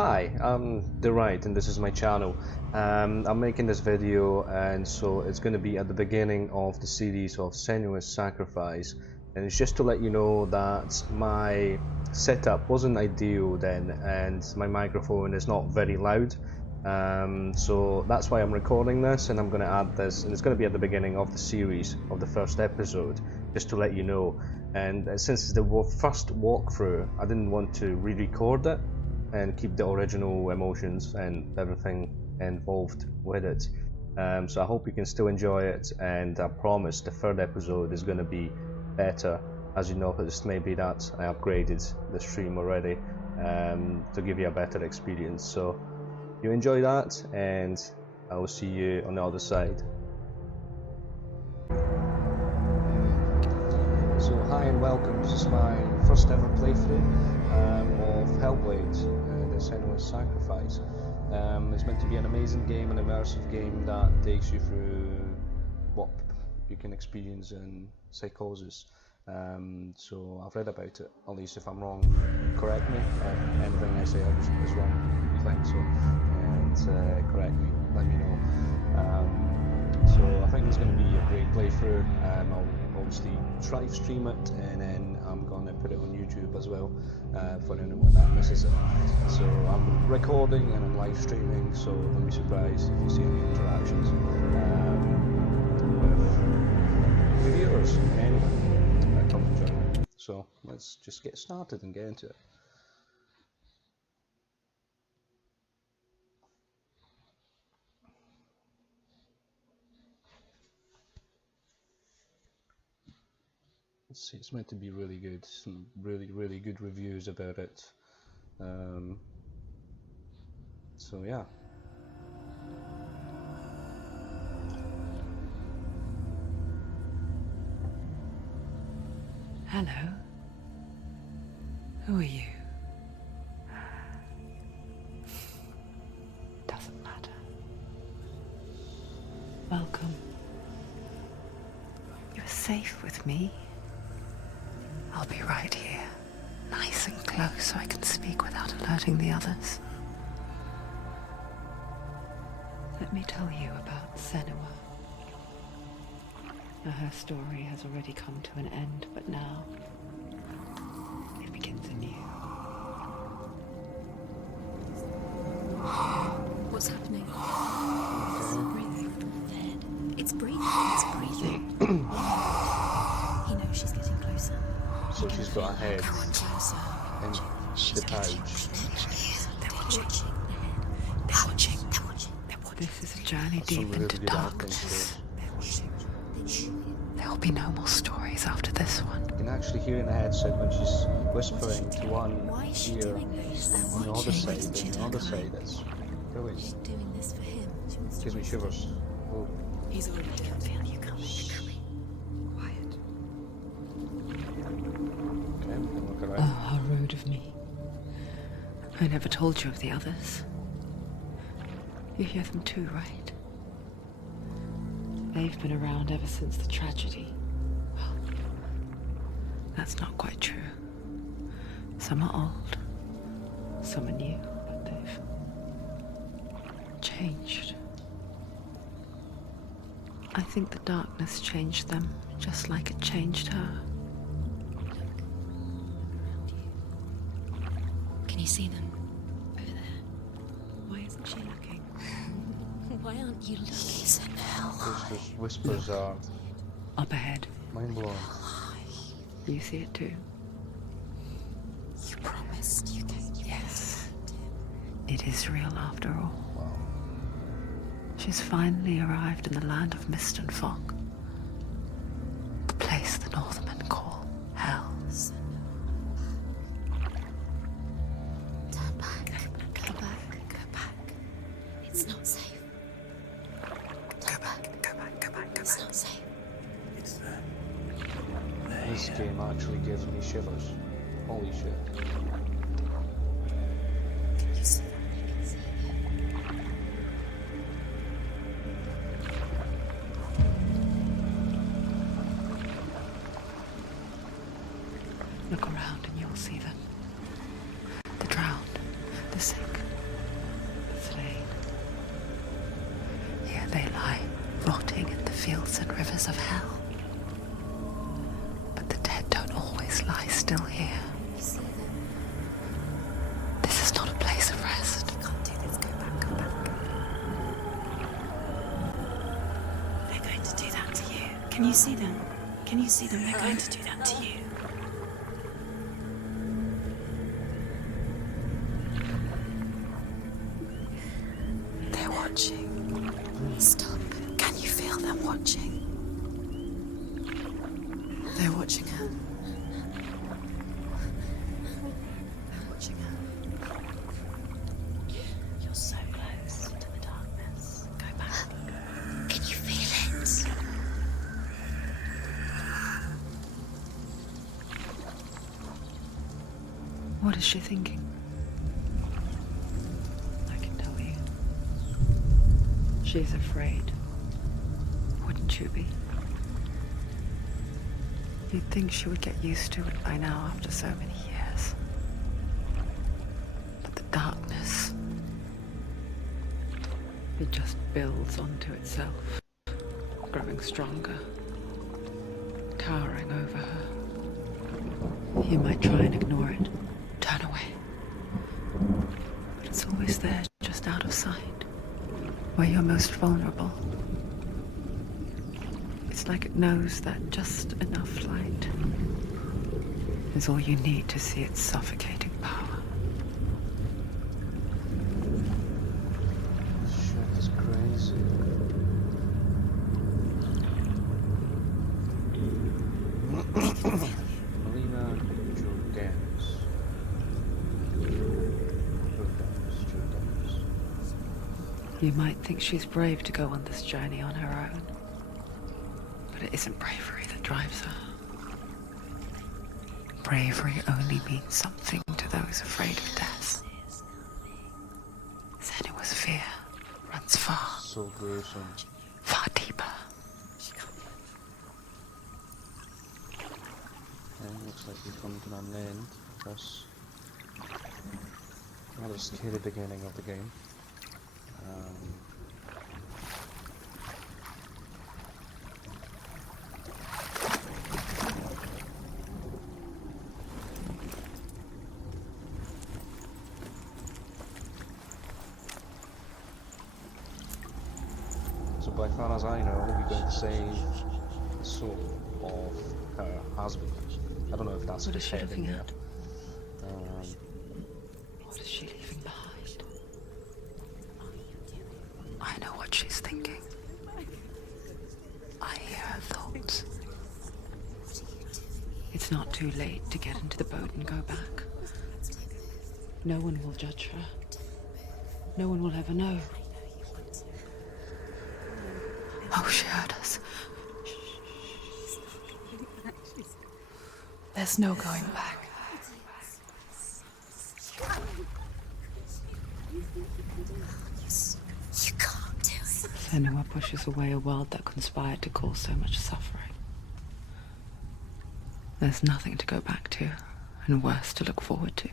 Hi, I'm The Right, and this is my channel. I'm making this video, and so it's going to be at the beginning of the series of Senua's Sacrifice, and it's just to let you know that my setup wasn't ideal then, and my microphone is not very loud. So that's why I'm recording this, and I'm going to add this, and it's going to be at the beginning of the series of the first episode, just to let you know. And since it's the first walkthrough, I didn't want to re-record it and keep the original emotions and everything involved with it. So I hope you can still enjoy it, and I promise the third episode is going to be better. As you noticed, maybe that I upgraded the stream already to give you a better experience. So you enjoy that, and I will see you on the other side. So hi and welcome. This is my first ever playthrough of HellBlade, the Senua's Sacrifice. It's meant to be an amazing game, an immersive game that takes you through what you can experience in psychosis. So I've read about it. At least if I'm wrong, correct me. Anything I say is wrong, I think so. And correct me, let me know. So I think it's going to be a great playthrough. I'll obviously try to stream it, and then I'm going to put it on YouTube as well for anyone that misses it. So I'm recording and I'm live streaming, so don't be surprised if you see any interactions with the viewers and anyone that come to join me. So let's just get started and get into it. Let's see, it's meant to be really good. Some really good reviews about it. So yeah. Hello. Who are you? Doesn't matter. Welcome. You're safe with me. I'll be right here, nice and close so I can speak without alerting the others. Let me tell you about Senua. Now, her story has already come to an end, but now it begins anew. What's happening? Breathing. It's breathing. It's breathing. He knows she's getting closer. So she's got a head Coming closer. and the pouch. They're watching. They're watching. They're watching. They're watching. This is a journey That's some deep really into good acting, darkness. too. They're watching. There will be no more stories after this one. You can actually hear in the headset when she's whispering to one Why is she ear doing this? on the other side, and the other side is brilliant. She's doing this for him. She wants to Gives me shivers. Oh. He's already dead. Feel you coming. Quiet. Okay, we can look Oh, around. how rude of me. I never told you of the others. You hear them too, right? They've been around ever since the tragedy. Well, that's not quite true. Some are old, some are new, but they've changed. I think the darkness changed them, just like it changed her. Can you see them? Over there. Why isn't she looking? Why aren't you looking? He's in hell. Those whispers are Up ahead. mind-blowing. You see it too? You promised you can. Yes. It is real after all. Wow. She's finally arrived in the land of mist and fog. The place the Northmen call hell. Turn back. Go back. Go back. It's not safe. Go back. Go back. Go back. It's not safe. This game actually gives me shivers. Holy shit. Can you see? I can see. Look around and you'll see them. The drowned, the sick, mountains and rivers of hell. But the dead don't always lie still here. You see them? This is not a place of rest. You can't do this. Go back, go back. They're going to do that to you. Can you see them? Can you see them? They're going to do that to you. They're watching. Stop. Can you feel them watching? They're watching her. They're watching her. You're so close to the darkness. Go back. Can you feel it? What is she thinking? I can tell you. She's afraid. Wouldn't you be? You'd think she would get used to it by now after so many years. But the darkness, it just builds onto itself, growing stronger, towering over her. You might try and ignore it, turn away. But it's always there, just out of sight, where you're most vulnerable. It's like it knows that just enough light is all you need to see its suffocating power. Shit is crazy. Melina Jordanis. You might think she's brave to go on this journey on her own. But it isn't bravery that drives her. Bravery only means something to those afraid of death. Senua's fear runs far, So gruesome. far deeper. Okay, looks like we've come to an end of this rather scary beginning of the game. So by far as I know, we're going to save the soul of her husband. I don't know if that's What is his she head in looking there. at? What is she leaving behind? I know what she's thinking. I hear her thoughts. It's not too late to get into the boat and go back. No one will judge her. No one will ever know. Oh, she heard us. There's no going back. You can't do it. Senua pushes away a world that conspired to cause so much suffering. There's nothing to go back to, and worse to look forward to.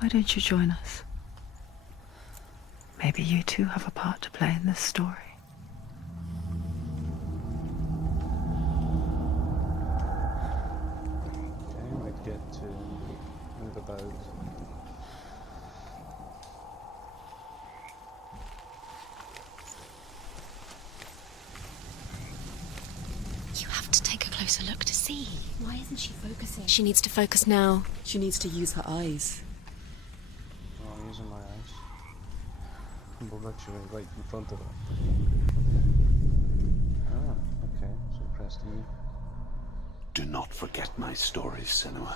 Why don't you join us? Maybe you too have a part to play in this story. Okay, we get to move about. You have to take a closer look to see. Why isn't she focusing? She needs to focus now. She needs to use her eyes. Oh, I'm using my eyes. I'm literally right in front of her. Ah, okay, so press E. Do not forget my stories, Senua,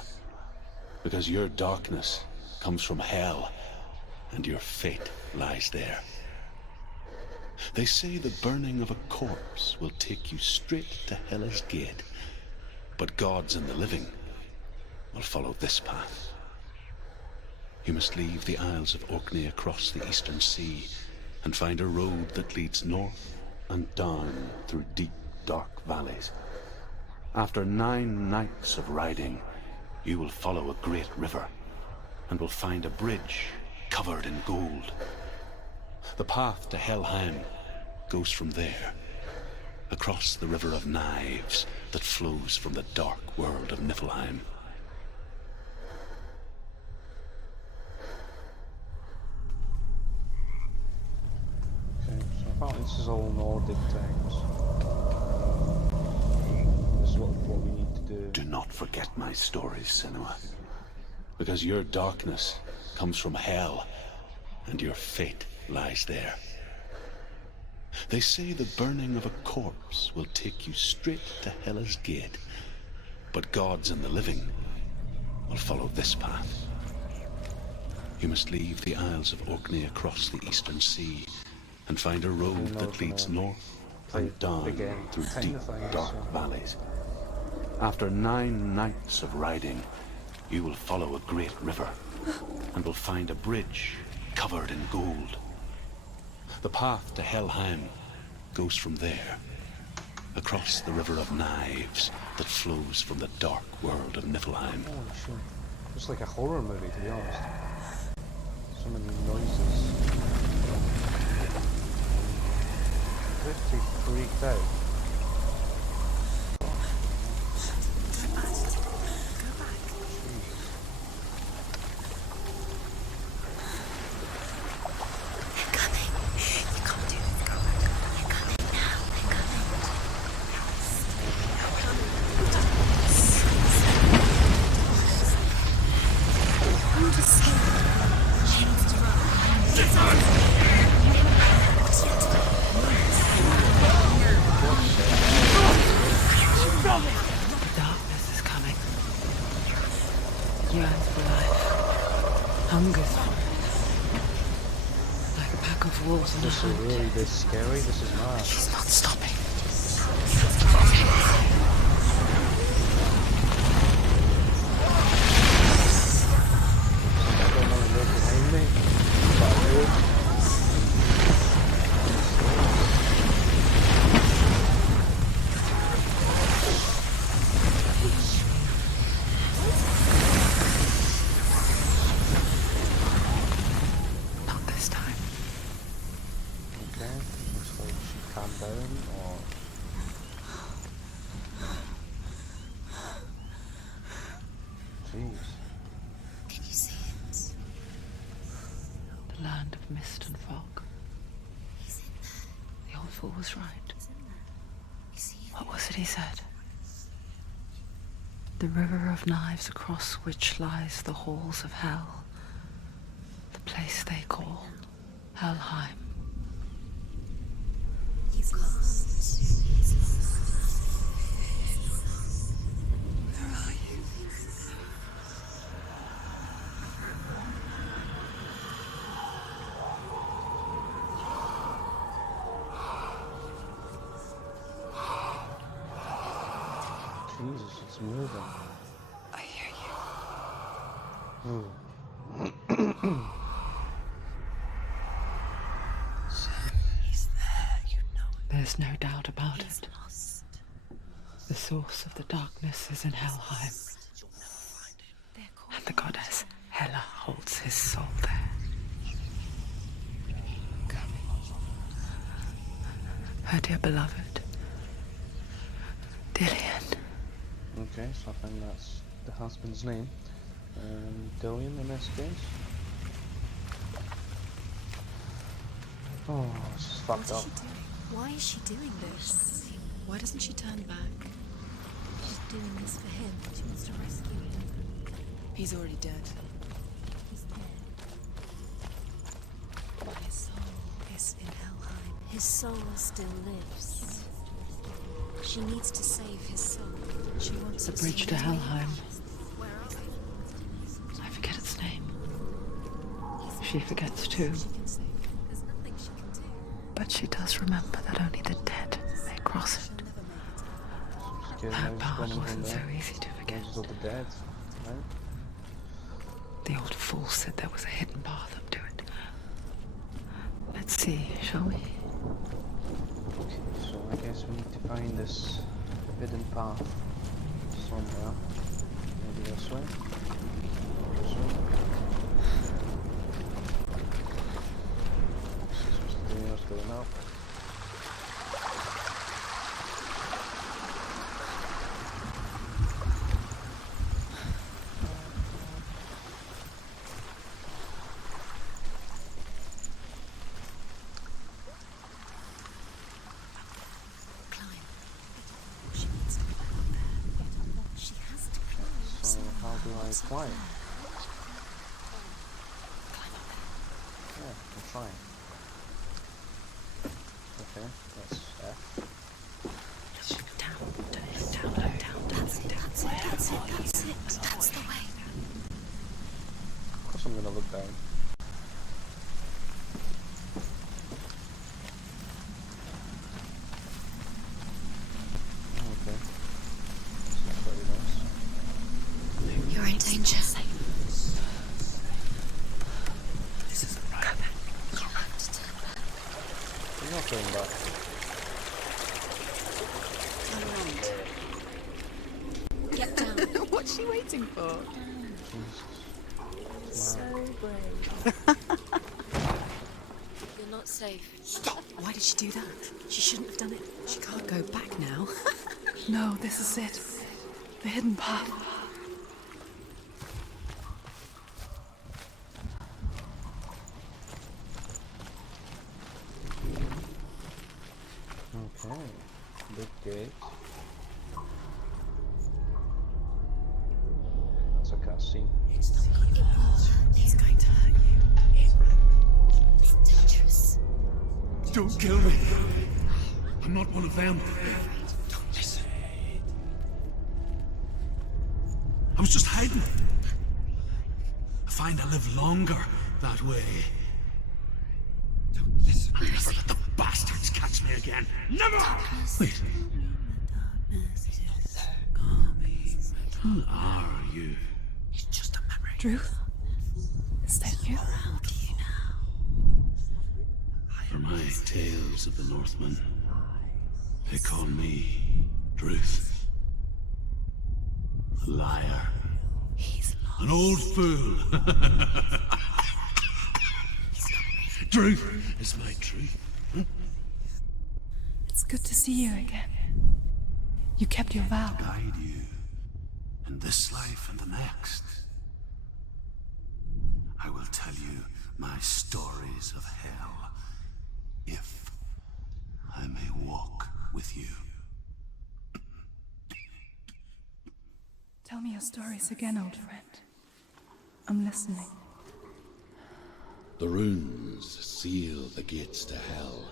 because your darkness comes from hell, and your fate lies there. They say the burning of a corpse will take you straight to Hela's gate, but gods and the living will follow this path. You must leave the Isles of Orkney across the eastern sea and find a road that leads north and down through deep, dark valleys. After 9 nights of riding, you will follow a great river and will find a bridge covered in gold. The path to Helheim goes from there, across the river of knives that flows from the dark world of Niflheim. Okay, so apparently this is all Nordic text. This is what we need to do. Do not forget my stories, Senua, because your darkness comes from hell, and your fate lies there. They say the burning of a corpse will take you straight to Hela's gate, but gods and the living will follow this path. You must leave the Isles of Orkney across the eastern sea and find a road that leads north and down through deep, dark valleys. After 9 nights of riding, you will follow a great river and will find a bridge covered in gold. The path to Helheim goes from there, across the river of knives that flows from the dark world of Niflheim. Holy shit. It's like a horror movie, to be honest. So many noises. Pretty freaked out. Yearns for life, hungers for it, like a pack of wolves in a This is hunt. really this scary. This is mad. She's not stopping. I don't want to look behind me, but I will. Not this time. Okay, looks like she calmed down, or jeez. Can you see it? The land of mist and fog. He's in there. The old fool was right. He's in there. You see it? What was it he said? The river of knives across which lies the halls of hell. The place they call Helheim. He's lost. He's lost. Where are you? Jesus, it's moving. I hear you. Ooh. He's there, you know. There's no doubt about He's it. lost. The source of the darkness is in Helheim, They're called and the goddess Hela holds his soul there. Her dear beloved, Dillian. Okay, so I think that's the husband's name. Dillian in this case. Oh, this is What fucked is up. she doing? Why is she doing this? Why doesn't she turn back? She's doing this for him. She wants to rescue him. He's already dead. He's dead. But his soul is in Helheim. His soul still lives. She needs to save his soul. She wants The us bridge to live. Helheim. Where are they? I forget its name. She forgets too, She can save him. There's nothing she can do. but she does remember that only the dead may cross it. Okay, That now he's part gone from wasn't so there. easy to forget. Houses of the dead, right? The old fool said there was a hidden path up to it. Let's see, shall we? Okay, so I guess we need to find this hidden path somewhere. Maybe this way. This way. Stairs going up. do I climb? Yeah, I'm trying. Okay, that's F. Down, down. That's it. That's the way. Of course I'm gonna look down. Okay. This is very nice. You're in danger. This isn't right. You have to turn back. I'm not going back. Turn around. Get down. What's she waiting for? Jesus. Wow. You're not safe. Stop! Why did she do that? She shouldn't have done it. She can't go back now. No, this is it. The hidden path. Okay. Big gate. That's a cutscene. It's not going to hurt. He's going to hurt you. It's dangerous. Don't kill me. I'm not one of them. Don't listen. I was just hiding. I find I live longer that way. Don't listen. I'll never let the bastards catch me again. Never! Wait. Who are you? It's just a memory. Druth? Is that you? For my tales of the Northmen, they call me Druth. A liar. He's lost. An old fool. Truth is my truth. It's good to see you again. You kept your vow. Guide you in this life and the next. I will tell you my stories of hell, if I may walk with you. Tell me your stories again, old friend. I'm listening. The runes seal the gates to hell.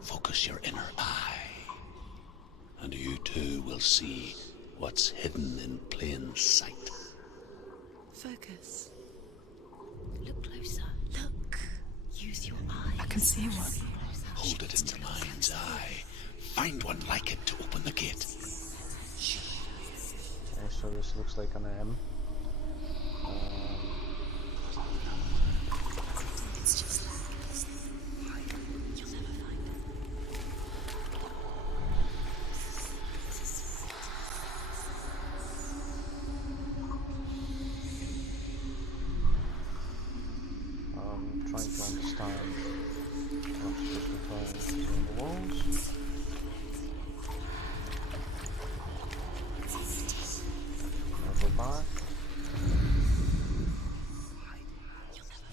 Focus your inner eye, and you too will see what's hidden in plain sight. Focus. Look closer. Look. Use your eyes. I can see one. Hold it in your mind's eye. Find one like it to open the gate. Okay, so this looks like an M. It's just you'll never find it. I'm trying to understand what's supposed to find on the walls. I'll go back.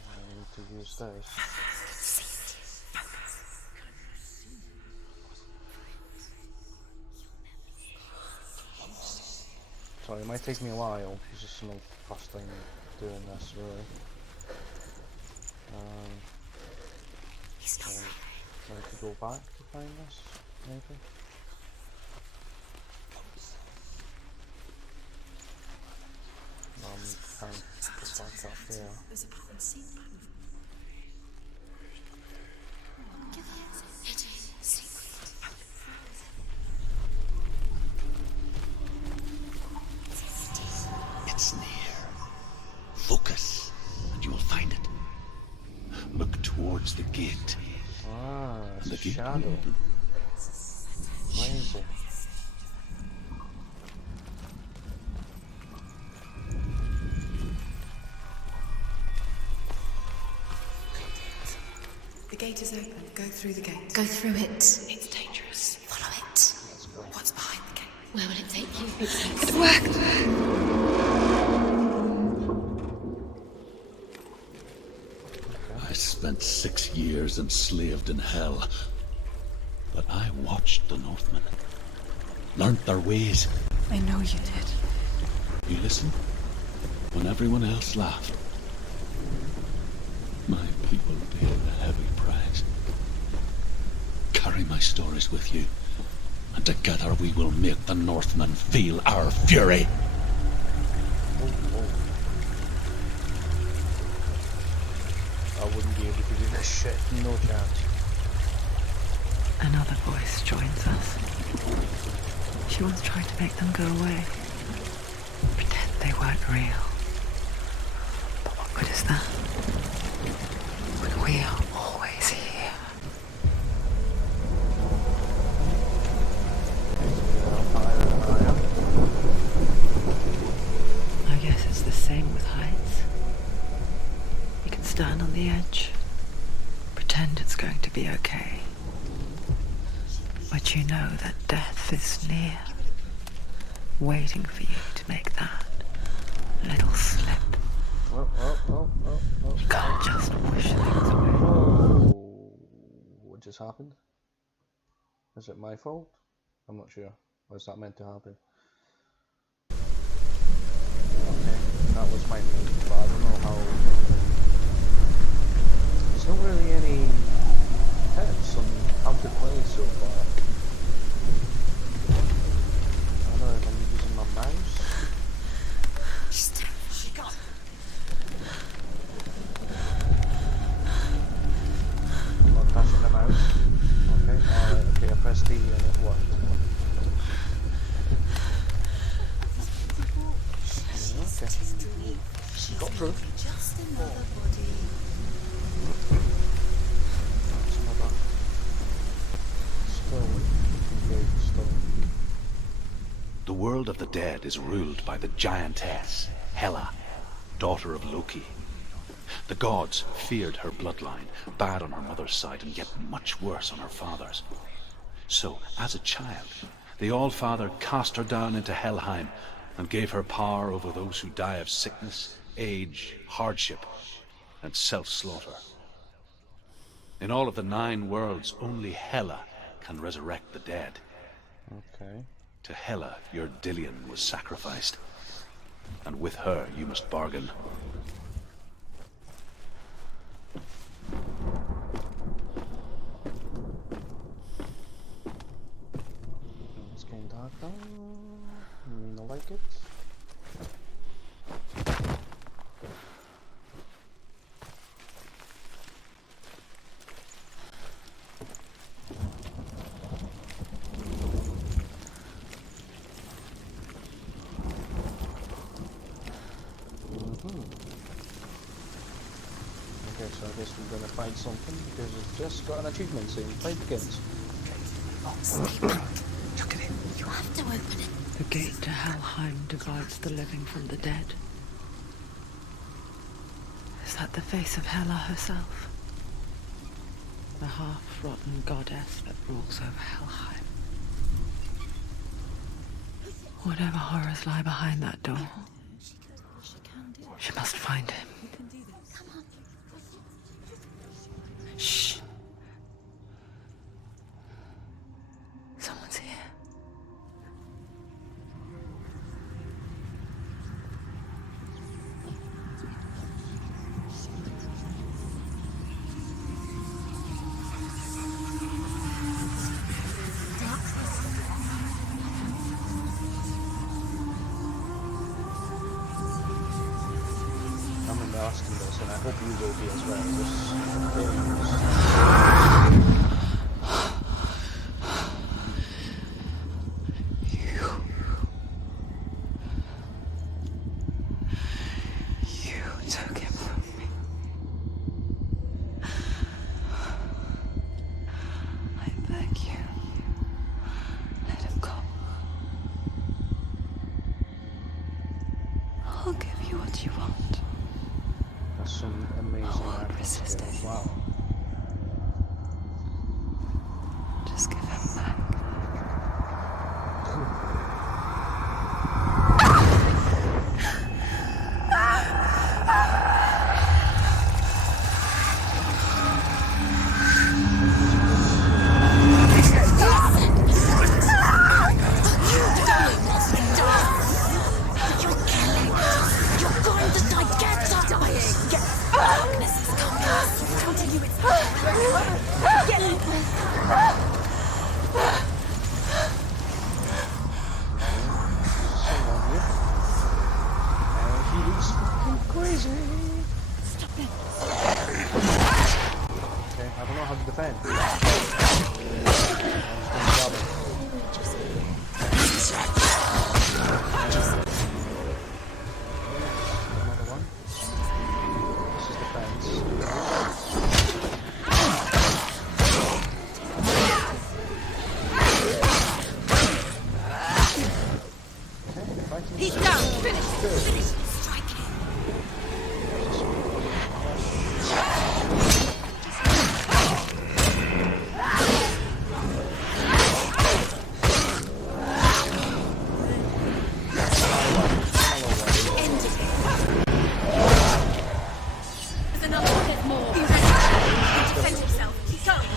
I need to use this. Sorry, it might take me a while. It's just my first time doing this, really. So I need to go back to find this, maybe? Can't get back up here. There's a pattern seat pattern. Hidden secret. It's near. Focus, and you will find it. Look towards the gate. Ah, And it's the a gate will shadow. open. Amazing. The gate is open. Go through the gate. Go through it. It's dangerous. Follow it. Let's go. What's behind the gate? Where will it take you? It worked! I spent 6 years enslaved in hell. But I watched the Northmen. Learned their ways. I know you did. You listen, when everyone else laughed. My people paid a heavy price. Carry my stories with you, and together we will make the Northmen feel our fury. I wouldn't be able to do this shit. No chance. Another voice joins us. She once tried to make them go away. Pretend they weren't real. But what good is that? When we are always here. I guess it's the same with heights. You can stand on the edge, pretend it's going to be okay. But you know that death is near, waiting for you to make that little slip. You can't just wish things away. Whoa. What just happened? Is it my fault? I'm not sure. Or is that meant to happen? Okay, that was my fault, but I don't know how... There's not really any tips on how to play so far. I don't know if I'm using my mouse. She got I'm not touching the mouse. Okay, alright, okay, I pressed D and it worked. Okay. Got through. Just another body. That's another stone. Engaged stone. The world of the dead is ruled by the giantess, Hela, daughter of Loki. The gods feared her bloodline, bad on her mother's side and yet much worse on her father's. So, as a child, the All-Father cast her down into Helheim and gave her power over those who die of sickness, age, hardship, and self-slaughter. In all of the 9 worlds, only Hela can resurrect the dead. Okay. To Hela, your Dillion was sacrificed, and with her you must bargain. It's getting dark now. I like it. Okay, so I guess we're gonna find something because it's just got an achievement saying fight begins. Look at it. You have to open it. The gate to Helheim divides the living from the dead. Is that the face of Hela herself? The half-rotten goddess that rules over Helheim. Whatever horrors lie behind that door, she must find him. Shh. Someone's here. I'm asking this, and I hope you will be as well. You took him from me. I beg you, let him go. I'll give you what you want. That's some amazing acting skills. Wow. Just give him back. You're killing. You're going to He's fucking crazy. Stop it. Okay, I don't know how to defend. I'm just gonna grab him. Another one. This is defense. He's down. Finish. Finish. Strike him. There's another one. There's more. He's defend himself. Keep going.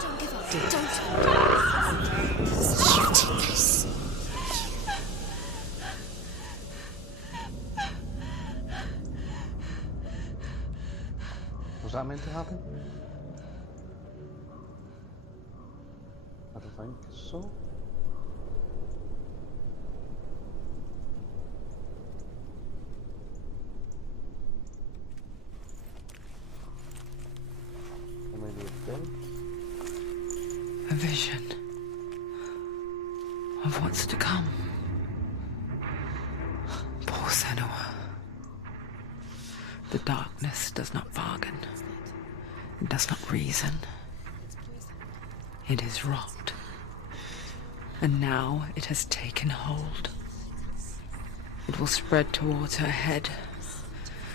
Don't give up. Don't. You did this. Was that meant to happen? I don't think so. Or maybe it did. A vision of what's to come. Poor Senua. The darkness does not bargain. It does not reason. It is rot. And now it has taken hold. It will spread towards her head,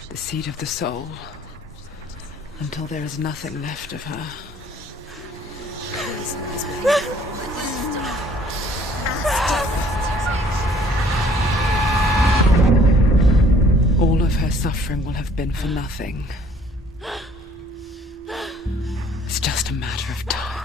the seat of the soul, until there is nothing left of her. All of her suffering will have been for nothing. It's just a matter of time.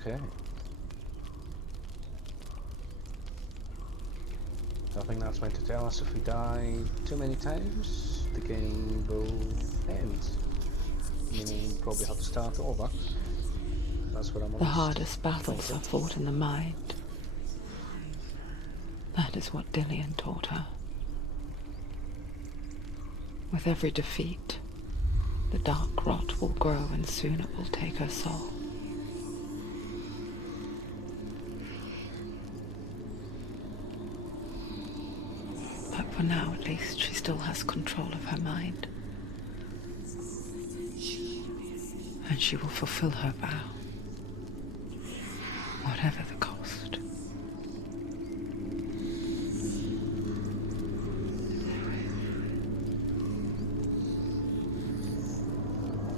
Okay. I think that's meant to tell us if we die too many times, the game will end. Meaning we probably have to start over. That's what I'm The hardest battles are fought in the mind. That is what Dillian taught her. With every defeat, the dark rot will grow and soon it will take her soul. But for now, at least, she still has control of her mind. And she will fulfill her vow, whatever the cost.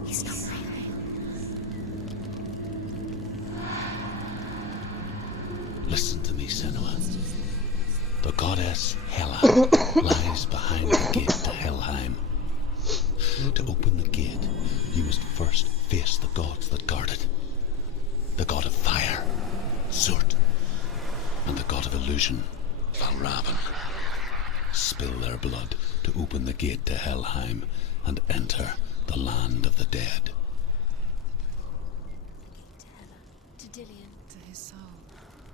He's not real. Listen to me, Senua. The goddess Hela lies behind the gate to Helheim. To open the gate, you must first face the gods that guard it. The god of fire, Zurt, and the god of illusion, Valravan. Spill their blood to open the gate to Helheim and enter the land of the dead. To Dillian. To his soul.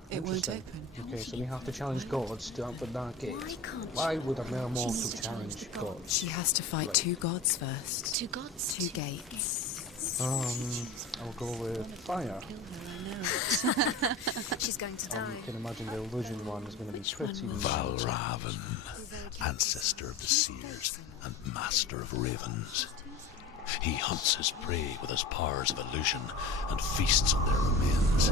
It won't Interesting. open. Okay, so we have to challenge gods to open that gate. Why can't Why she? would a mere She mortal needs to challenge challenge the gods? She has to fight two gods first. Two gods. Two gates. I'll go with fire. She's going to I die. can imagine the illusion one is going to be pretty. Valravan, ancestor of the seers and master of ravens. He hunts his prey with his powers of illusion and feasts on their remains.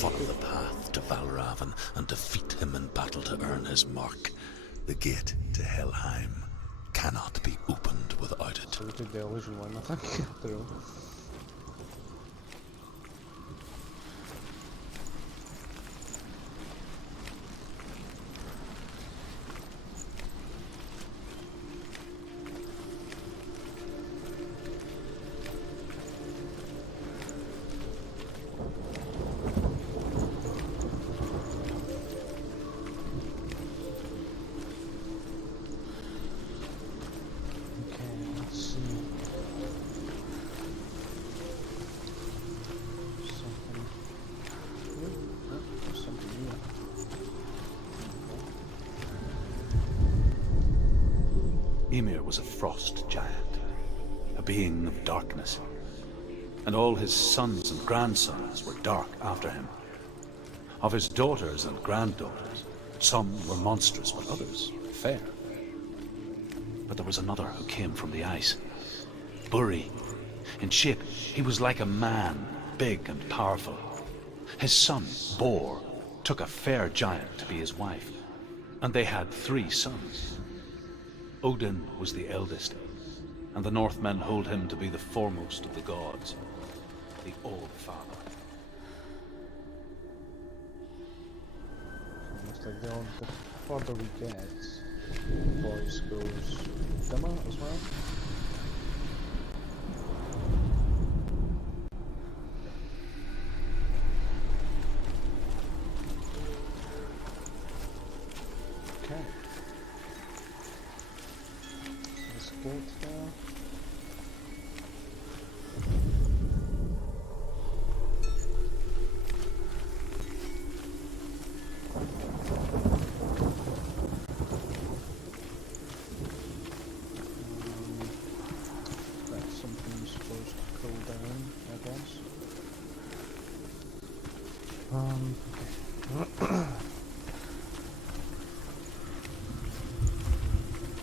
Follow the path to Valravan and defeat him in battle to earn his mark. The gate to Helheim cannot be opened without it. So we did the illusion one, I think. After all. Ymir was a frost giant, a being of darkness, and all his sons and grandsons were dark after him. Of his daughters and granddaughters, some were monstrous, but others fair. But there was another who came from the ice. Buri. In shape, he was like a man, big and powerful. His son, Bor, took a fair giant to be his wife, and they had 3 sons. Odin was the eldest, and the Northmen hold him to be the foremost of the gods, the All-Father. Almost like the further we get, the voice goes dimmer as well. Okay. Let's go there. That's something supposed to cool down, I guess. Okay.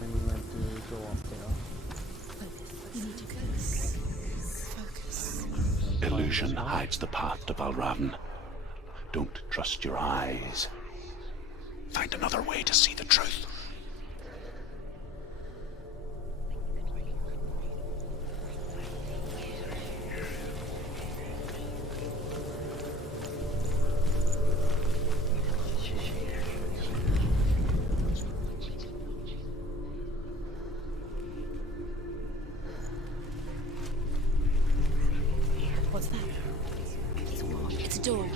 And we meant to go up there. You need to focus. Illusion hides the path to Valravan. Don't trust your eyes. Find another way to see the truth. What's that? It's a wall. It's a door. No,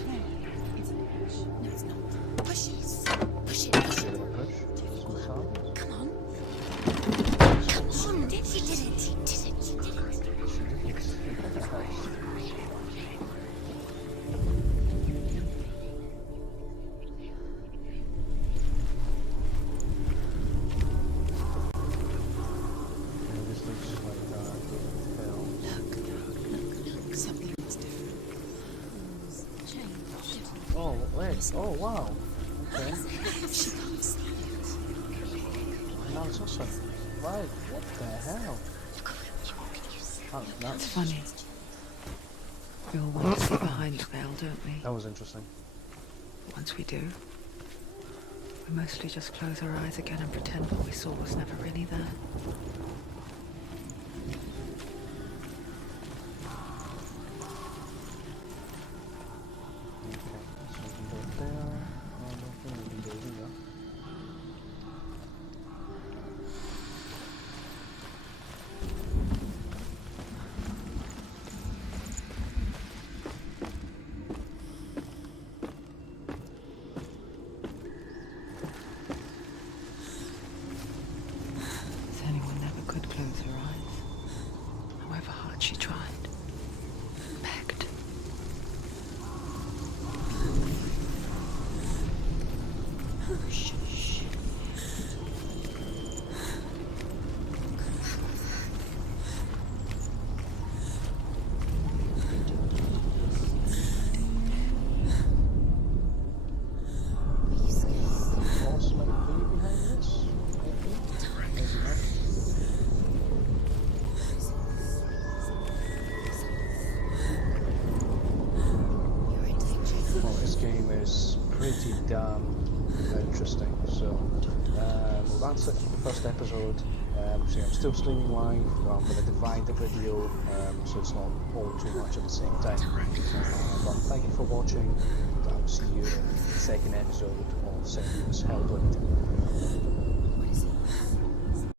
it's not. Push it. Push it. Push it. Come on. Come on. She did it. She did it. She did it. This looks like hell. Look. Something was different. Change. Oh, wait. Oh, wow. Okay. She can't see it. Now it's also right. What the hell? Oh, It's that's funny. We all want to see behind the veil, don't we? that was interesting. Once we do, we mostly just close our eyes again and pretend what we saw was never really there. Okay, so we can go there. I don't think we can go either. Senua never could stream is pretty damn interesting. So well, that's it for the first episode. So I'm still streaming live. I'm going to divide the video so it's not all too much at the same time. But thank you for watching, and I'll see you in the second episode of Senua's HellBlade.